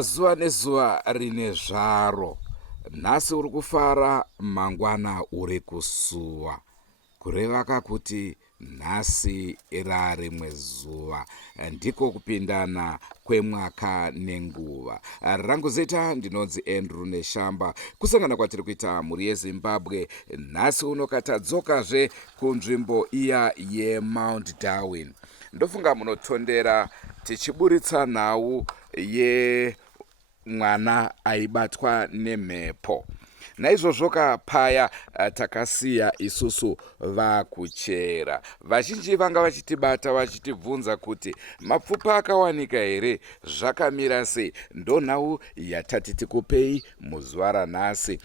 Zuva nezuva rine zvaro. Nhasi uri kufara, mangwana uri kusuwa. Kureva kuti nhasi rimwe zuva ndiko kupindana kwemwaka nenguva. Rangu zita ndinonzi Andrew Neshamba. Kusangana kwatiri kuita mhuri yeZimbabwe nhasi unokatadzokazve kunzvimbo iya yeMount Darwin. Ndofunga munotondera tichiburitsa nhau mwana aibatwa nemhepo. Naizvozvo paya takasiya isusu vakuchera. Vazhinji vanga vachitibata vachitibvunza kuti mapfupa akawanika here, zvakamira sei? Ndonhau yatati tikupei muzuva ranhasi.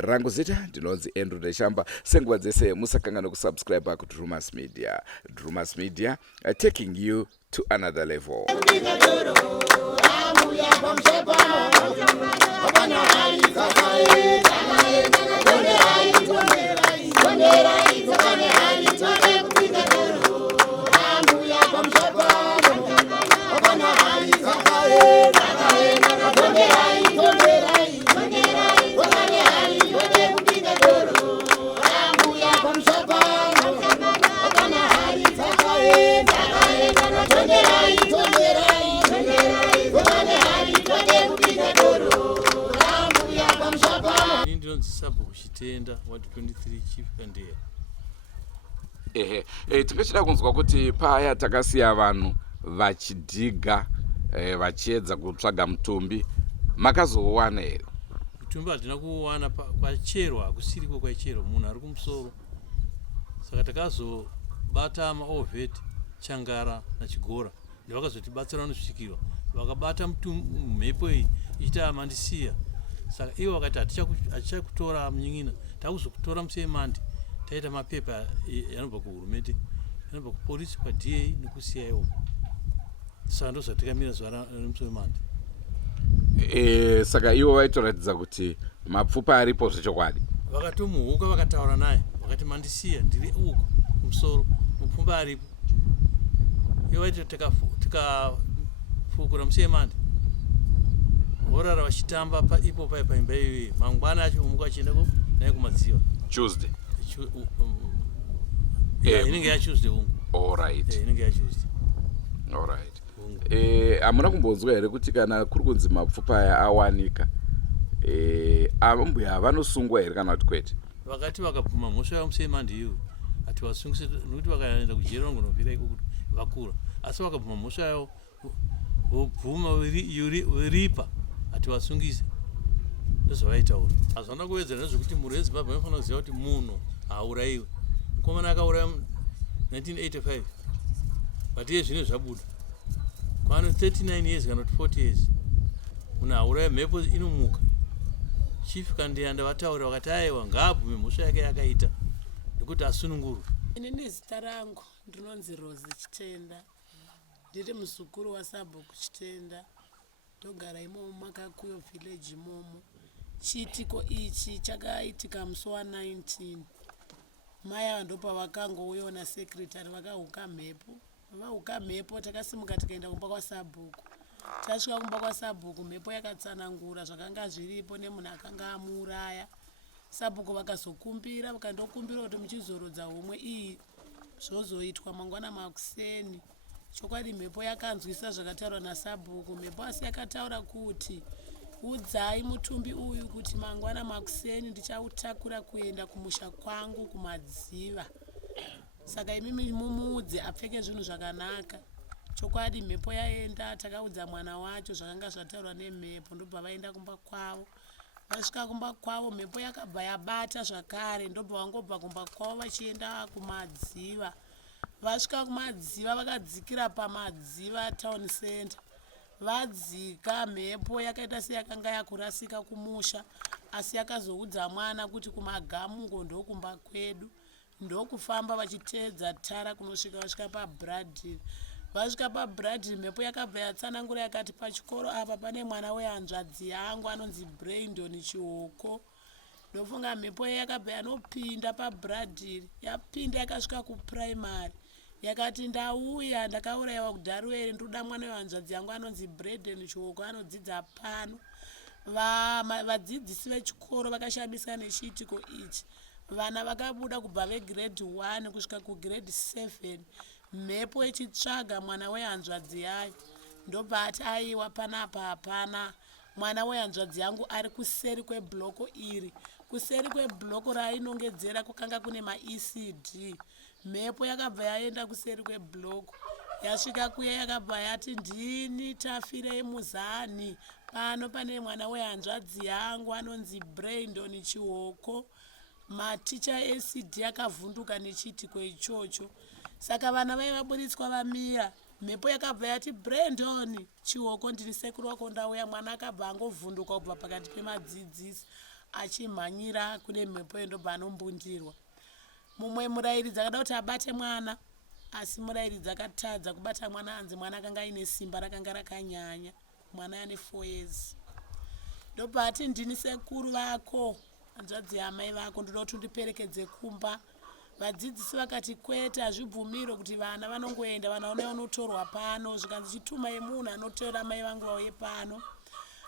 Rangu zita ndinonzi Andrew Neshamba. Senguva dzese musakangana kusubscribe kuDrumas Media. Drumas Media, taking you to another level. Tingachida kunzwa kuti paya takasiya vanhu vachidhiga vachiedza kutsvaga mutumbi. Makazouwana here? Mutumbi hatina kuuwana, kwacherwa hakusiriko kwaicherwa, munhu ari kumusoro. Saka takazobata maovheti, Changara naChigora ndovakazotibatsira nosvikirwa. Vakabata mhepo iyi ichita Mandisiya. Saka ivo vakati hatichakutora munyin'ina, takuzokutora musemandi. Taita mapepa yanobva kuhurumende, yanobva kupolisi, kwaDA nekuCIO. Saka ndozvatikamira zuva remusemandi. Saka ivo vaitoratidza kuti mapfupa aripo zvechokwadi. Vakatomuhuka vakataura naye, vakati Mandisiya ndiri uko kumusoro, mapfupa aripo. Ivo vaiti tikafukura musemandi, vorara vachitamba ipo paimba iyoyo. Mangwana acho umuka achienda naye kumadziva. Tuesday. Inenge yaTuesday ungu. All right. Inenge yaTuesday. All right. Hamuna kumbonzwa here kuti kana kuri kunzi mapfupa aya awanika, ambuya vanosungwa here kana kuti kwete? Vakati vakabvuma mhosva yamusemandi iyo ati vasungise, nokuti vakaenda kujera vangonopera iko kuti vakura. Asi vakabvuma mhosva yavo, vobvuma weripa ati vasungise. Ndozvavaitaura. Hazvana kuwedzera nezvekuti mhuri yeZimbabwe inofanira kuziva kuti munhu haurayiwe. Mukomana akauraya 1985, but iye zvino zvabuda. Kwano 39 years kana 40 years. Munhu hauraya, mhepo inomuka. Chief Kandianda vataura vakati aiwa ngaabvume mhosva yake yakaita, nekuti asunungurwe. Inini zita rangu ndinonzi Rose Chitenda, ndiri muzukuru waSabhuku Chitenda, ndogara imomo Makakuyo village imomo. Chiitiko ichi chakaitika musi wa19 mai ava ndopavakangouyawo nasekretari vakahuka mhepo. Vahuka mhepo takasimuka tikaenda kumba kwaSabhuku. Tasvika kumba kwaSabhuku mhepo yakatsanangura zvakanga zviripo nemunhu akanga amuuraya. Sabhuku vakazokumbira vakandokumbira kuti muchizorodza homwe iyi zvozoitwa mangwana makuseni. Chokwadi mhepo yakanzwisa zvakataurwa naSabhuku. Mhepo asi yakataura kuti udzai mutumbi uyu kuti mangwana makuseni ndichautakura kuenda kumusha kwangu kumadziva. Saka imimi mumuudze apfeke zvinhu zvakanaka. Chokwadi mhepo yaenda, takaudza mwana wacho zvakanga zvataurwa nemhepo, ndobva vaenda kumba kwavo. Vasvika kumba kwavo mhepo yakabva yabata zvakare, ndobva vangobva kumba kwavo vachienda kumadziva. Vasvika kumadziva vakadzikira pamadziva town center. Vadzika mhepo yakaita seyakanga yakurasika kumusha, asi yakazoudza mwana kuti kumagamuko ndokumba kwedu. Ndokufamba vachiteedza tara kunosvika vasvika paBradley. Vasvika paBradley mhepo yakabva yatsanangura yakati pachikoro apa pane mwana wehanzvadzi yangu anonzi Brandon Chihoko. Ndofunga mhepo yakabva yanopinda paBradley, yapinda yakasvika kupuraimari. Yakati ndauya ndakaurayiwa kuDarwere, ndoda mwana wehanzvadzi yangu anonzi Brandon Chihoko anodzidza pano. Vadzidzisi vechikoro vakashamisika nechiitiko ichi. Vana vakabuda kubva vegrade 1 kusvika kugrade 7 mhepo ichitsvaga mwana wehanzvadzi yayo. Ndobva ati aiwa panapa hapana, mwana wehanzvadzi yangu ari kuseri kwebloko iri. Kuseri kwebloko raainongedzera kwakanga kune maECD. Mhepo yakabva yaenda kuseri kwebloko. Yasvika kuya yakabva yati ndini Tafirei Muzani, pano pane mwana wehanzvadzi yangu anonzi Brandon Chihoko. Maticha ECD akavhunduka nechiitiko ichocho. Saka vana vaivaburitswa vamira. Mhepo yakabva yati Brandon Chihoko, ndini sekuru wako ndauya. Mwana akabva angovhunduka kubva pakati pemadzidzisi achimhanyira kune mhepo ndobva anombundirwa. Mumwe murairidzi akada kuti abate mwana, asi murairidzi akatadza kubata mwana, anzi mwana akanga aine simba rakanga rakanyanya. Mwana ane 4 years. Ndobva ati ndini sekuru vako, hanzvadzi yamai vako, ndoda kuti undiperekedze kumba. Vadzidzisi vakati kwete, hazvibvumiro kuti vana vanongoenda, vana vanotorwa pano. Zvikanzi chituma yemunhu anotora mai vangu vauye pano.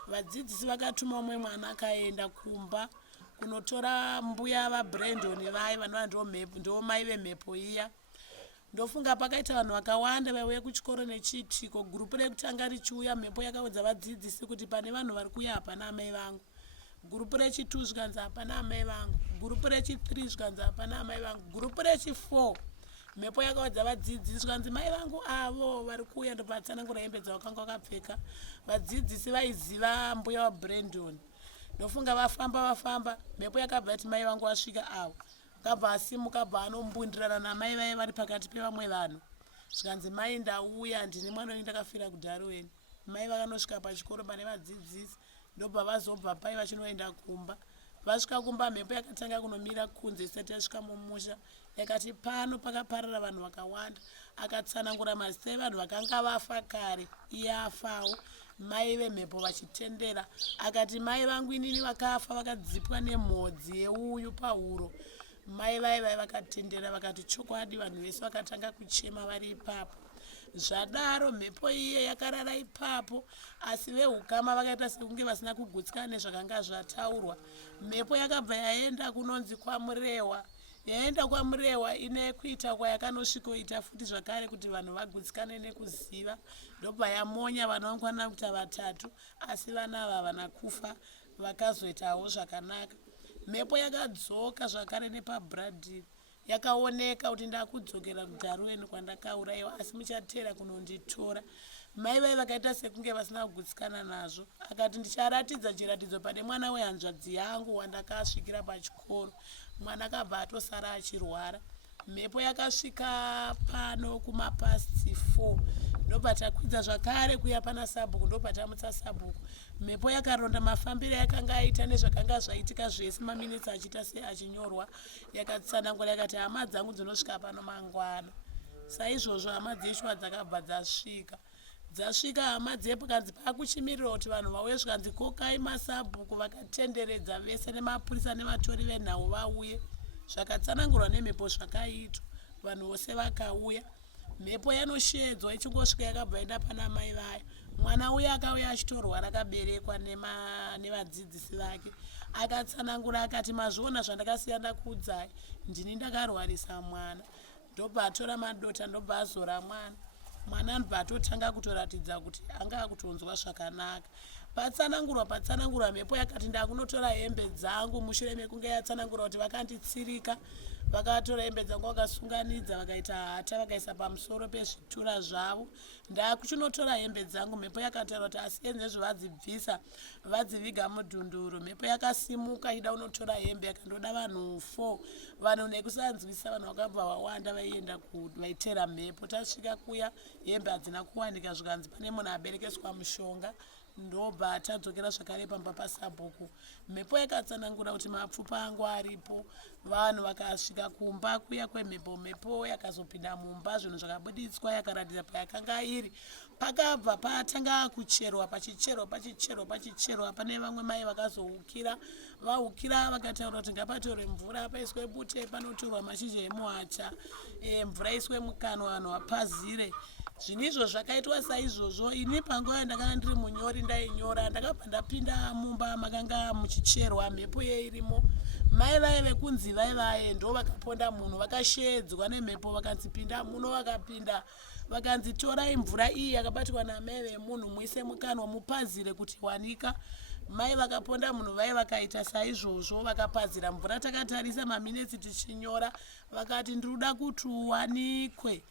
Vadzidzisi vakatuma umwe mwana akaenda kumba kunotora mbuya vaBrandon vai vanova ndo mai vemhepo iya. Ndofunga pakaita vanhu vakawanda vaiuya kuchikoro nechiitiko. Gurupu rekutanga richiuya mhepo yakaudza vadzidzisi kuti pane vanhu vari kuuya hapana amai vangu. Gurupu rechi2 zvikanzi hapana amai vangu. Gurupu rechi3 zvikanzi hapana amai vangu. Gurupu rechi4 mhepo yakaudza vadzidzisi zvikanzi mai vangu avo vari kuuya, ndopatsanangura hembe dzavakanga vakapfeka. Vadzidzisi vaiziva mbuya waBrandon. Ndofunga vafamba mhepo yakabva yati mai vangu vasvika avo. Akabva asimuka abva anombundirana namai vaive vari pakati pevamwe vanhu. Zvikanzi mai ndauya, ndini mwana wenyu ndakafira kuDarwere. Mai vakanosvika pachikoro pane vadzidzisi, ndobva vazobva pai vachinoenda kumba. Vasvika kumba mhepo yakatanga kunomira kunze isati yasvika mumusha. Yakati pano pakaparara vanhu vakawanda. Akatsanangura mazita evanhu vakanga vafa kare, iye afawo. Mai vemhepo vachitendera. Akati mai vangu inini vakafa vakadzipwa nemhodzi yeuyu pahuro. Mai vaiva vakatendera vakati chokwadi. Vanhu vese vakatanga kuchema vari ipapo. Zvadaro mhepo iye yakarara ipapo, asi vehukama vakaita sekunge vasina kugutsikana nezvakanga zvataurwa. Mhepo yakabva yaenda kunonzi kwaMurewa. Yaenda kwaMurewa ine kuita kwayakanosvikoita futi zvakare kuti vanhu vagutsikane nekuziva. Ndobva yamonya vana vangwana kuita 3, asi vana ava havana kufa, vakazoitawo zvakanaka. Mhepo yakadzoka zvakare nepaBradley. Yakaoneka kuti ndakudzokera kuDarwere kwandakaurayiwa, asi muchateera kunonditora. Mai vai vakaita sekunge vasina kugutsikana nazvo. Akati ndicharatidza chiratidzo pane mwana wehanzvadzi yangu wandakasvikira pachikoro. Mwana akabva atosara achirwara. mhepo yakasvika pano kumapasti 4 ndobva takwidza zvakare kuya pana sabhuku ndobva tamutsa sabhuku. Mhepo yakaronda mafambiro yakanga aita nezvakanga zvaitika zvese maminitsi achiita sei achinyorwa. Yakatsanangura yakati hama dzangu dzinosvika pano mangwana. Saizvozvo hama dzeshwa dzakabva dzasvika hama dzepo kanzi pakuchimirira kuti vanhu vauye zvikanzi kokai masabhuku vakatenderedza vese nemapurisa nevatori venhau vauye. Zvakatsanangurwa nemhepo zvakaitwa vanhu vose vakauya. Mhepo yanoshedzwa ichingosvika yakabva enda pana mai vayo. Mwana uya akauya achitorwara akaberekwa nevadzidzisi vake. Akatsanangura akati mazviona zvandakasiya ndakuudzai ndini ndakarwarisa mwana. Ndobva atora madota ndobva azora mwana ndobva atotanga kutoratidza kuti anga kutonzwa zvakanaka. Patsanangurwa mhepo yakati ndakunotora hembe dzangu mushure mekunge yatsanangura kuti vakanditsirika. Vakatora hembe dzangu vakasunganidza vakaita hata vakaisa pamusoro pezvitura zvavo. Ndakuchinotora hembe dzangu mhepo yakataura kuti asiye nezvavadzibvisa vadziviga mudhunduro. Mhepo yakasimuka ida unotora hembe yakandoda vanhu 4. Vanhu nekusanzwisa vanhu vakabva wawanda vaienda vaitera mhepo. Tasvika kuya hembe hadzina kuwanika zvikanzi pane munhu aberekeswa mushonga. Ndobva tadzokera zvakare pamba pasabhuku. Mhepo yakatsanangura kuti mapfupa angu aripo. Vanhu vakasvika kumba kuya kwemhepo. Mhepo yakazopinda mumba zvinhu zvakabuditswa yakaratidza payakanga iri. Pakabva patanga kucherwa pachicherwa pane vamwe mai vakazohukira. Vahukira vakataura kuti ngapatorwe mvura paiswe bute panotorwa mashizha emuhacha. Mvura iswe mukanwa vanhu vapazire. Zvinizvo zvakaitwa saizvozvo. Ini panguva yandakanga ndiri munyori ndainyora ndakabva ndapinda mumba makanga muchicherwa mhepo yeirimo. Mai vaive kunzi vaivaye ndo vakaponda munhu vakashedzwa nemhepo vakanzi pinda muno vakapinda. Vakanzi torai mvura iyi yakabatwa namai vemunhu muise mukanwa mupazire kuti wanika. Mai vakaponda munhu vai vakaita saizvozvo vakapazira mvura. Takatarisa maminitsi tichinyora vakati ndinoda kuti uwanikwe.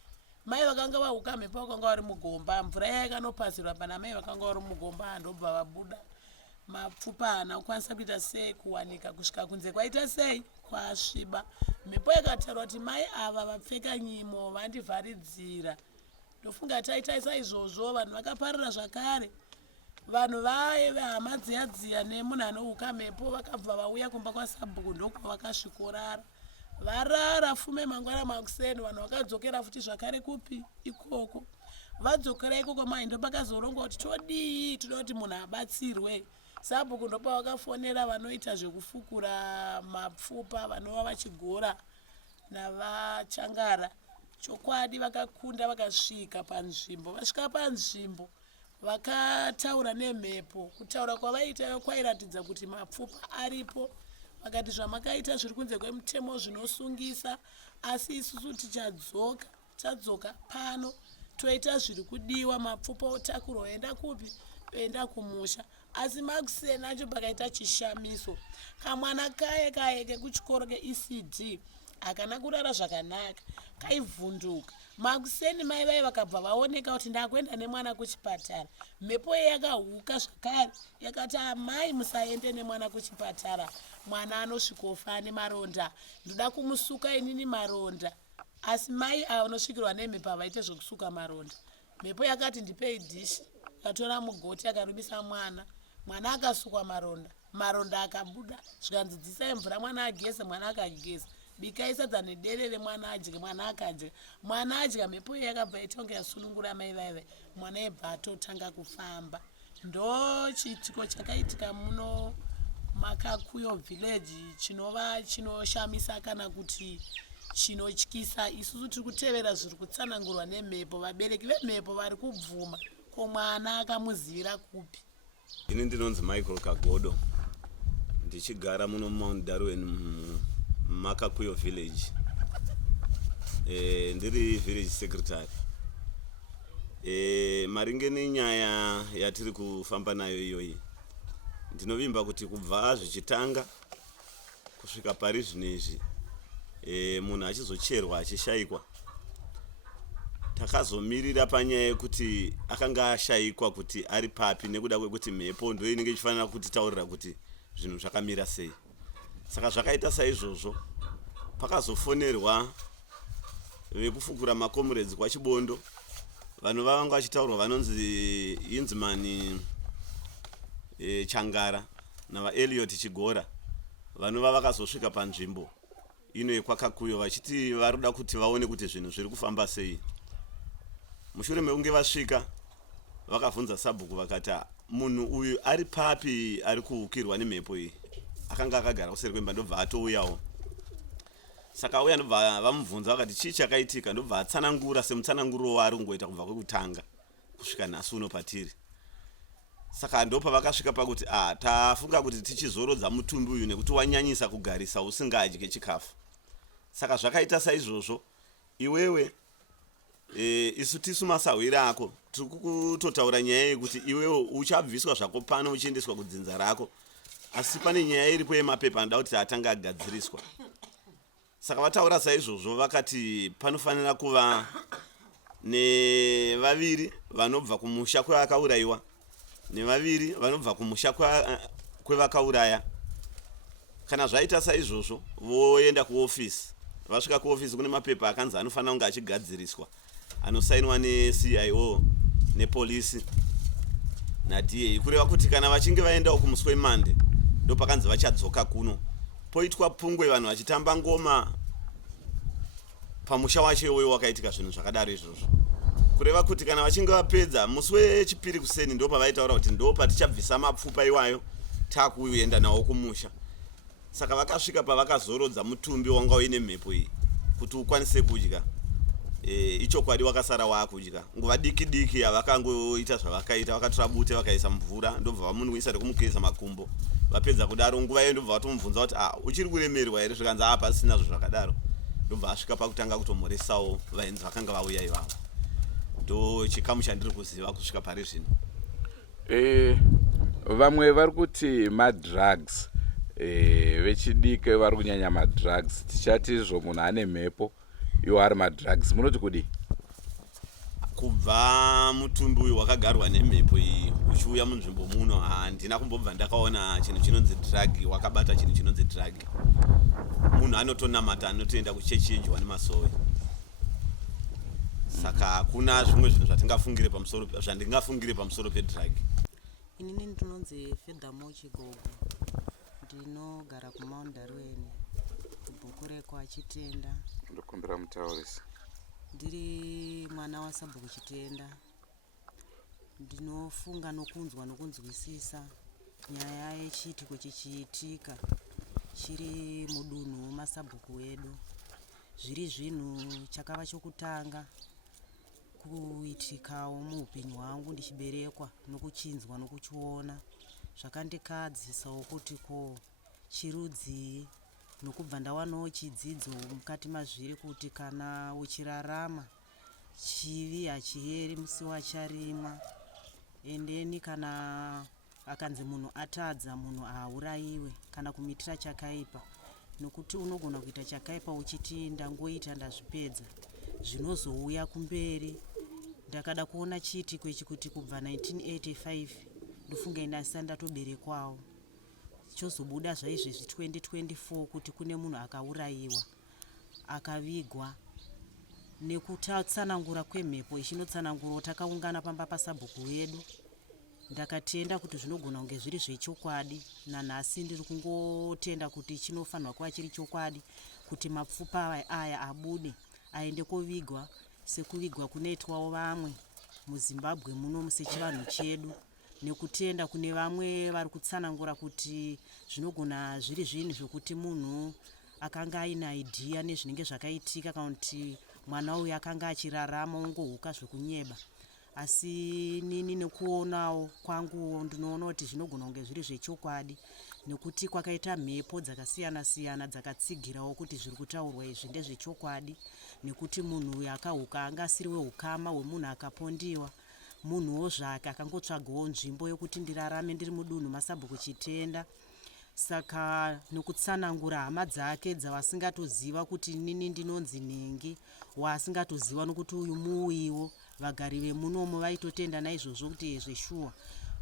Mai vakanga vahuka mhepo vakanga vari mugomba. Mvura yakanopazirwa pana mai vakanga vari mugomba ndobva vabuda. Mapfupa haana kukwanisa kuita sei kuwanika kusvika kunze kwaita sei kwasviba. Mhepo yakataura kuti mai ava vapfeka nyimo vandivharidzira. Ndofunga taita saizvozvo vanhu vakaparara zvakare. Vanhu vaive hama dziya nemunhu anohuka mhepo vakabva vauya kumba kwasabhuku ndokwavakasvikorara. Varara fume mangwana makuseni vanhu vakadzokera futi zvakare kupi ikoko. Vadzokera ikoko mai ndopakazorongwa kuti todii toda kuti munhu abatsirwe. Sabhuku ndopa vakafonera vanoita zvekufukura mapfupa vanova vachigora navachangara. Chokwadi vakakunda vakasvika panzvimbo. Vasvika panzvimbo vakataura nemhepo. Kutaura kwavaitayo kwairatidza kuti mapfupa aripo. Vakati zvamakaita zviri kunze kwemutemo zvinosungisa asi isusu tadzoka pano toita zviri kudiwa mapfupa otakurwa oenda kupi oenda kumusha. Asi makuseni acho pakaita chishamiso. Kamwana kaye kekuchikoro keECD hakana kurara zvakanaka kaivhunduka. Makuseni mai vai vakabva vaoneka kuti ndakuenda nemwana kuchipatara. Mhepo yakahuka zvakare yakati amai musaende nemwana kuchipatara. Mwana anosvikofa ane maronda. Ndoda kumusuka inini maronda. Asi mai anosvikirwa nemhepo avaite zvokusuka maronda. Mhepo yakati ndipei dhishi. Akatora mugoti akarumisa mwana. Mwana akasukwa maronda akabuda. Zvikanzi dzisai mvura mwana ageze. Mwana akageza. Bikai sadza nederere mwana adye. Mwana akadya. Mwana adya mhepo yakabva itonga yasunungura mai vaive. Mwana ebva atotanga kufamba. Ndo chiitiko chakaitika muno Makakuyo village chinova chinoshamisa kana kuti chinotyisa. Isusu tiri kutevera zviri kutsanangurwa nemhepo. Vabereki vemhepo vari kubvuma ko mwana akamuzivira kupi. Ini ndinonzi Michael Kagodo ndichigara muno Mount Darwin Makakuyo village. Ndiri village secretary. Maringe nenyaya yatiri kufamba nayo iyoyi ndinovimba kuti kubva zvichitanga kusvika pari zvinezvi munhu achizocherwa achishayikwa. Takazomirira panyaya yekuti akanga ashayikwa kuti ari papi nekuda kwekuti mhepo ndo inenge ichifanira kuti taurira kuti zvinhu zvakamira sei. Saka zvakaita saizvozvo pakazofonerwa vekufukura makomrades kwachibondo vanhu vavanga vachitaurwa vanonzi Inzman Changara navaEliot Chigora vanova vakazosvika panzvimbo ino yekwakakuyo vachiti varuda kuti vaone kuti zvinhu zviri kufamba sei. Mushure mekunge vasvika vakabvunza Sabhuku vakati munhu uyu ari papi ari kuhukirwa nemhepo iyi. Akanga akagara kuseri kwemba ndobva atouyawo. Saka auya ndobva vamubvunza vakati chii chakaitika, ndobva atsanangura semutsananguro waari kungoita kubva kwekutanga kusvika nhasi uno patiri. Saka ndopa vakasvika pakuti tafunga kuti tichizorodza mutumbi uyu nekuti wanyanyisa kugarisa usingadye chikafu. Saka zvakaita saizvozvo iwewe isu tisu masahwiri ako tiri kutotaura nyaya yekuti iwewe uchabviswa zvako pano uchiendeswa kudzinza rako, asi pane nyaya iripo yemapepa anoda kuti atanga agadziriswa. Saka vataura saizvozvo vakati panofanira kuva nevaviri vanobva kumusha kwevakaurayiwa nevaviri vanobva kumusha kwevakauraya. Kana zvaita saizvozvo voenda kuofisi. Vasvika kuofisi kune mapepa akanzi anofanira kunge achigadziriswa anosainwa neCIO nepolisi naDA, kureva kuti kana vachinge vaendawo kumusi weMande ndopakanzi vachadzoka kuno. Poitwa pungwe vanhu vachitamba ngoma pamusha wacho iwoyo wakaitika zvinhu zvakadaro izvozvo. Kureva kuti kana vachinge vapedza musi wechipiri kuseni ndopavaitaura kuti ndopatichabvisa mapfupa iwayo takuenda nawo kumusha. Saka vakasvika pavakazorodza mutumbi wanga uine mhepo iyi kuti ukwanise kudya. Ichokwadi wakasara wakudya. Nguva diki diki yavakangoita zvavakaita, vakatora bute vakaisa mvura ndobva vamunwisa nekumukesa makumbo. Vapedza kudaro nguva iyo ndobva vatomubvunza kuti uchiri kuremerwa here, zvikanzi pasina zvakadaro. Ndobva asvika pakutanga kutomhoresawo vaenzi vakanga vauya ivavo. Ndo chikamu chandiri kuziva kusvika pari zvino. Vamwe vari kuti madrugs, vechidiki vari kunyanya madrugs. Tichati izvo munhu ane mhepo iwo ari madrugs, munoti kudi? Kubva mutumbi uyu wakagarwa nemhepo iyi uchiuya munzvimbo muno handina kumbobva ndakaona chinhu chinonzi drug wakabata chinhu chinonzi drug. Munhu anotonamata anotoenda kuchechi yejwa nemasowe. Saka hakuna zvimwe zvinhu zvandingafungire pamusoro pedrug. Inini ndinonzi Fedhamo Chigogo, ndinogara kuMaundarweni kubhukure kwaChitenda. Ndokumbira mutaurisi. Ndiri mwana waSabhuku Chitenda. Ndinofunga nokunzwa nokunzwisisa nyaya yechitiko chichiitika chiri mudunhu maSabhuku wedu. Zviri zvinhu chakava chokutanga kuitikawo muupenyu hwangu ndichiberekwa nokuchinzwa nokuchiona. Zvakandikadzisawo kuti ko chirudzii, nokubva ndawanawo chidzidzo mukati mazviri kuti kana uchirarama chivi hachiyeri musi wacharimwa. Endeni kana akanzi munhu atadza munhu haurayiwe kana kumitira chakaipa, nokuti unogona kuita chakaipa uchiti ndangoita ndazvipedza zvinozouya kumberi. Ndakada kuona chiitiko ichi kuti kubva 1985 ndofunga ndasanda ndatoberekwawo. Chozobuda zvaizvezvi 2024 kuti kune munhu akaurayiwa akavigwa. Nekutsanangura kwemhepo ichinotsanangura takaungana pamba paSabhuku wedu. Ndakatenda kuti zvinogona kunge zviri zvechokwadi. Nanhasi ndiri kungotenda kuti chinofanirwa kuva chiri chokwadi kuti mapfupa aya abude aende kovigwa sekuvigwa kunoitwawo vamwe muZimbabwe muno musechivanhu chedu. Nekutenda kune vamwe vari kutsanangura kuti zvinogona zviri zvinhu zvokuti munhu akanga aina idea nezvinenge zvakaitika kana kuti mwana uyu akanga achirarama ungohuka zvekunyeba. Asi nini nekuonawo kwangu ndinoona kuti zvinogona kunge zviri zvechokwadi, nekuti kwakaita mhepo dzakasiyana siyana dzakatsigirawo kuti zviri kutaurwa izvi ndezvechokwadi. Nekuti munhu uyu akahuka anga asiri wehukama hwemunhu akapondiwa. Munhuwo zvake akangotsvagawo nzvimbo yokuti ndirarame ndiri mudunhu maSabhuku Chitenda. Saka nokutsanangura hama dzake dzavasingatoziva kuti nini ndinonzi Nhengi, waasingatoziva nokuti uyu muuyiwo. Vagari vemunomo vaitotenda naizvozvo kuti zveshuwa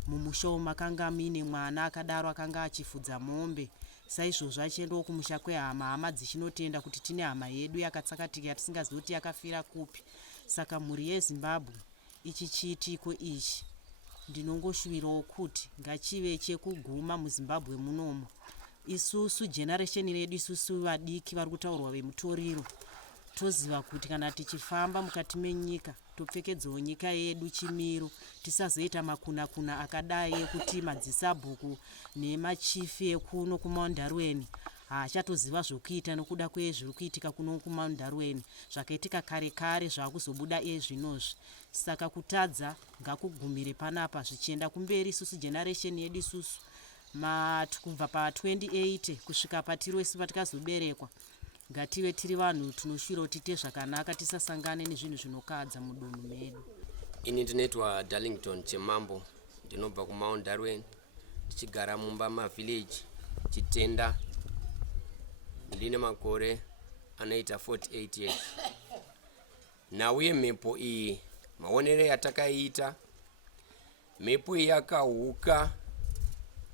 mumusha umu makanga mine mwana akadaro akanga achifudza mombe saizvozvo achiendawo kumusha kwehama, hama dzichinotenda kuti tine hama yedu yakatsakatika yatisingazivi kuti yakafira kupi. Saka mhuri yeZimbabwe ichi chiitiko ichi ndinongoshuvirawo kuti ngachive chekuguma muZimbabwe munomu. Isusu generation redu, isusu vadiki vari kutaurwa vemutoriro, toziva kuti kana tichifamba mukati menyika topfekedzawo nyika yedu chimiro, tisazoita makuna akadai ekuti madzisabhuku nemachifi ekuno kumaundarweni haachatoziva zvokuita nokuda kwezviri kuitika kuno kumaundarweni, zvakaitika kare zvaakuzobuda zvinozvi. Saka kutadza ngakugumire panapa zvichienda kumberi. Isusu generation yedu isusu kubva pa2080 kusvika patiri wese patikazoberekwa, ngative tiri vanhu tunoshuvira kuti tiite zvakanaka, tisasangane nezvinhu zvinokadza mudunhu medu. Ini ndinoitwa Darlington Chemambo, ndinobva kumaundarweni, tichigara mumba mavillage Chitenda. Ndine makore anoita 48 years. Nauye mhepo iyi maonere yatakaita, mhepo iyi yakahuka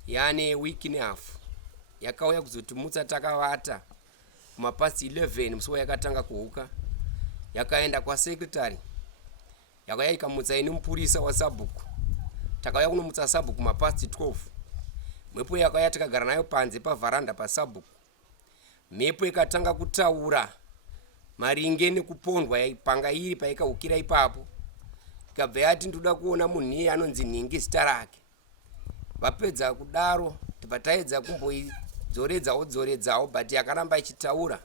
yane wiki nehafu, yakauya kuzotimutsa takavata kumapasi 11 musi wayakatanga kuhuka, yakaenda kwasekretari, yakauya ikamutsa ini mupurisa wasabhuku, takauya kunomutsa sabhuku mapasi 12. Mhepo yakauya tikagara nayo panze pavharanda pasabhuku. Mhepo ikatanga kutaura maringe nekupondwa yaipanga iri paikahukira ipapo, ikabva yati ndoda kuona munhu iye anonzi Nhingi zita rake. Vapedza kudaro tibva taedza kumboidzoredzawo but yakaramba ichitaura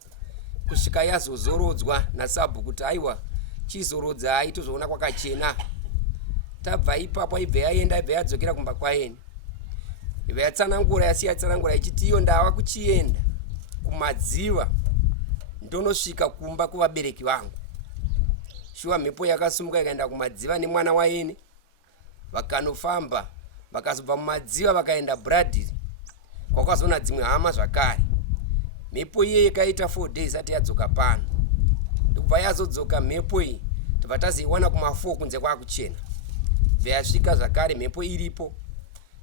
kusvika yazozorodzwa nasabhuku kuti aiwa chizorodzai tozoona kwakachena. Tabva ipapo ibva yaenda, ibva yadzokera kumba kwaeni, ibva yatsanangura, yasiya tsanangura ichiti iyo ndava kuchienda kumadziva ndonosvika kumba kuvabereki vangu. Shuwa mhepo yakasumuka ikaenda kumadziva nemwana waeni, vakanofamba vakazobva mumadziva vakaenda Bradley kwakazona dzimwe hama zvakare. Mhepo iye ikaita 4 days ati yadzoka pano. Ndokubva yazodzoka mhepo iyi tobva tazoiwana kuma4 kunze kwakuchena. Bva yasvika zvakare mhepo iripo,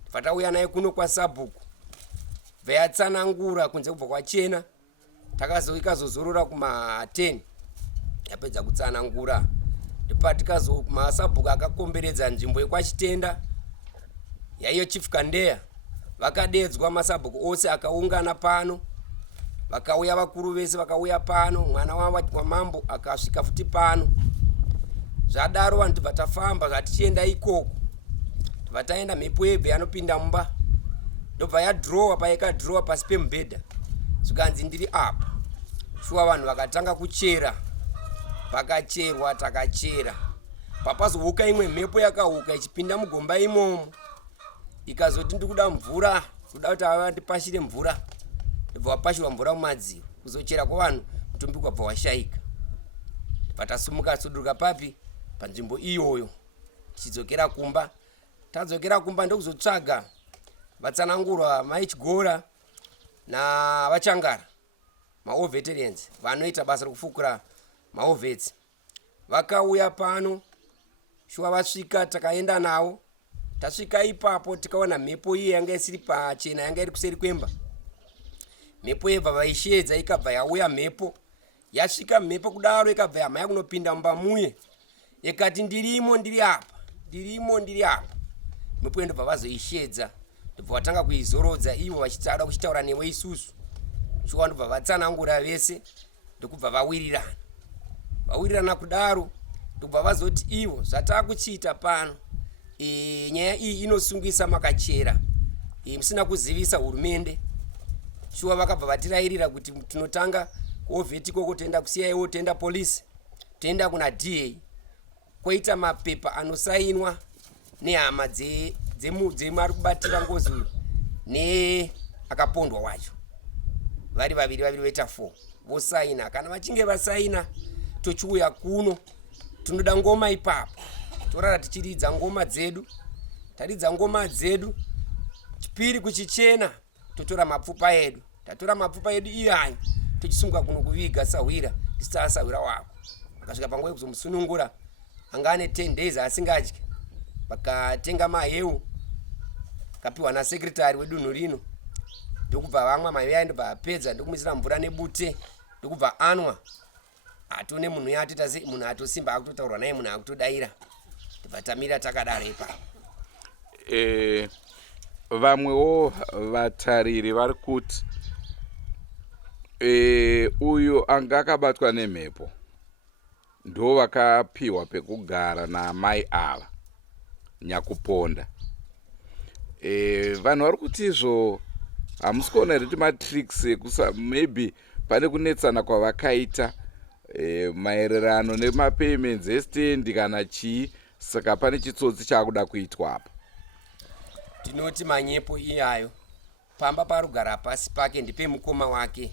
tobva tauya naye kuno kwasabhuku, bva yatsanangura kunze kubva kwachena. Ikazozorora kuma10, yapedza kutsanangura ndipo masabhuku akakomberedza nzvimbo yekwachitenda yaiyo Chief Kandeya. Vakadedzwa masabhuku ose akaungana pano, vakauya vakuru vese vakauya pano, mwana wamambo akasvika futi pano. Zvadaro vanhu tibva tafamba zvatichienda ikoko, tibva taenda mhepo yebve yanopinda mumba, ndobva yadhirowa paikadhirowa pasi pemubhedha, zvikanzi ndiri apa. Shuwa vanhu vakatanga kuchera, pakacherwa takachera. Papazohuka imwe mhepo yakahuka ichipinda mugomba imomo, ikazoti ndikuda mvura, kuda kuti vandipashire mvura, ndobva wapashirwa mvura mumadziva. Kuzochera kwavanhu mutumbi kwabva washaika. Patasumuka soduka papi panzvimbo iyoyo tichidzokera kumba. Tadzokera kumba ndokuzotsvaga vatsanangurwa maIchigora navachangara maOveterans vanoita basa rekufukura maOvets. Vakauya pano, shuwa vasvika takaenda navo. Tasvika ipapo tikaona mhepo iye yanga isiri pachena, yanga iri kuseri kwemba. Mhepo yebva vaishedza ikabva yauya mhepo, yasvika mhepo kudaro ikabva yamhanya kunopinda mumba muye, ikati ndirimo ndiri apa, ndirimo ndiri apa. Mhepo ndobva vazoishedza, ndobva vatanga kuizorodza ivo vachitsada kuchitaura newe isusu. Shuwa ndobva vatsanangura vese ndokubva vawirirana kudaro, ndobva vazoti ivo zvatakuchiita pano, nyaya iyi inosungisa makachera, musina kuzivisa hurumende. Shuwa vakabva vatirayirira kuti tinotanga kuOveti koko toenda kuCIO, toenda polisi, toenda kuna DA, koita mapepa anosainwa nehama dzemari kubatira ngozi ne akapondwa wacho. Vari vaviri voita 4 vosaina. Kana vachinge vasaina tochiuya kuno, tinoda ngoma ipapo, torara tichiridza ngoma dzedu. Taridza ngoma dzedu, chipiri kuchichena totora mapfupa edu. Tatora mapfupa edu iyayi tochisunga kuno kuviga Sahwira, tisitara Sahwira wako. Akasvika panguva yekuzomusunungura, anga ane 10 days asingadyi. Vakatenga maheu kapiwa nasekretari wedunhu rino, ndokubva vamwa mai vaya ndobva apedza ndokumwisira mvura nebute ndokubva anwa. Atone munhu uya atoita sei munhu atosimba akutotaurwa naye munhu akutodaira ndobva tamira takadaro ipapo. Vamwewo vatariri vari kuti uyo anga akabatwa nemhepo ndo vakapiwa pekugara namai ava Nyakuponda. Vanhu vari kuti izvo hamusi kuona here kuti matricks maybe pane kunetsana kwavakaita maererano nemapayments estendi kana chii, saka pane chitsotsi chaakuda kuitwa apa. Tinoti manyepo iyayo pamba parugara pasi pake ndipe mukoma wake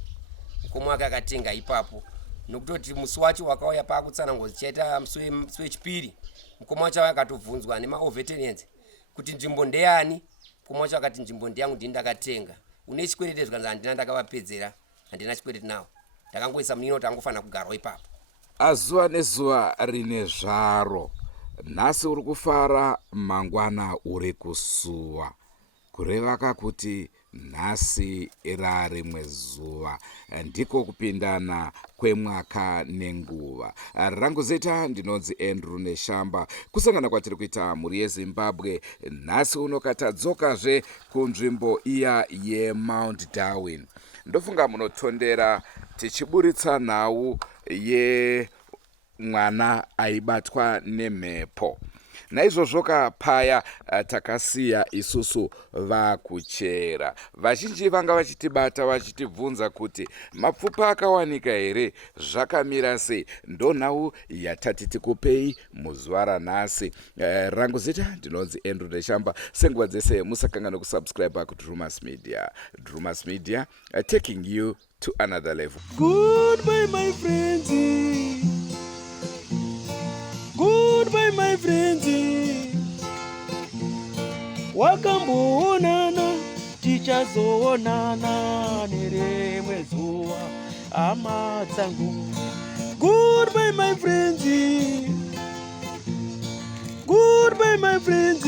akatenga ipapo, nokutoti musi wacho wakauya paakutsanangudzo chaita musi wechipiri mukoma wacho akatovhunzwa nemaovetenians kuti nzvimbo ndeyani. Mukoma wacho akati nzvimbo ndeyangu ndini ndakatenga. Une chikwereti zvikanzi handina ndakavapedzera, handina chikwereti nawo, ndakangoisa munini kuti angofanira kugarwa ipapo. Azuva nezuva rine zvaro. Nhasi uri kufara, mangwana uri kusuwa, kureva kuti nhasi ira rimwe zuva, ndiko kupindana kwemwaka nenguva. Rangu zita ndinonzi Andrew Neshamba. Kusangana kwatiri kuita mhuri yeZimbabwe nhasi uno katadzokazve kunzvimbo iya yeMount Darwin. Ndofunga munotondera tichiburitsa nhau mwana aibatwa nemhepo. Naizvozvo paya takasiya isusu vakuchera. Vazhinji vanga vachitibata vachitibvunza kuti mapfupa akawanika here, zvakamira sei? Ndo nhau yatati tikupei muzuva ranhasi. Rangu zita ndinonzi Andrew Neshamba. Senguva dzese musakanganwa kusubscribe kuDrumas Media. Drumas Media, taking you to another level. Goodbye my friends. Goodbye my friends. Wakamboonana tichazoonana nerimwe zuva hama dzangu. Goodbye my friends. Goodbye my friends.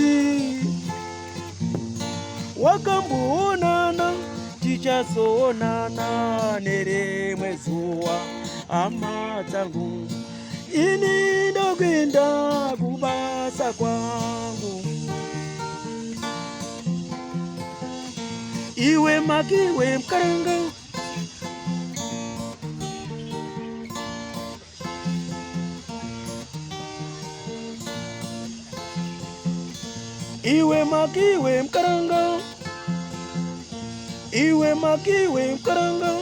Wakamboonana tichazoonana nerimwe zuva hama dzangu. Ini ndokwenda kubasa kwangu. Iwe makiwe mkaranga. Iwe makiwe mkaranga. Iwe makiwe mkaranga.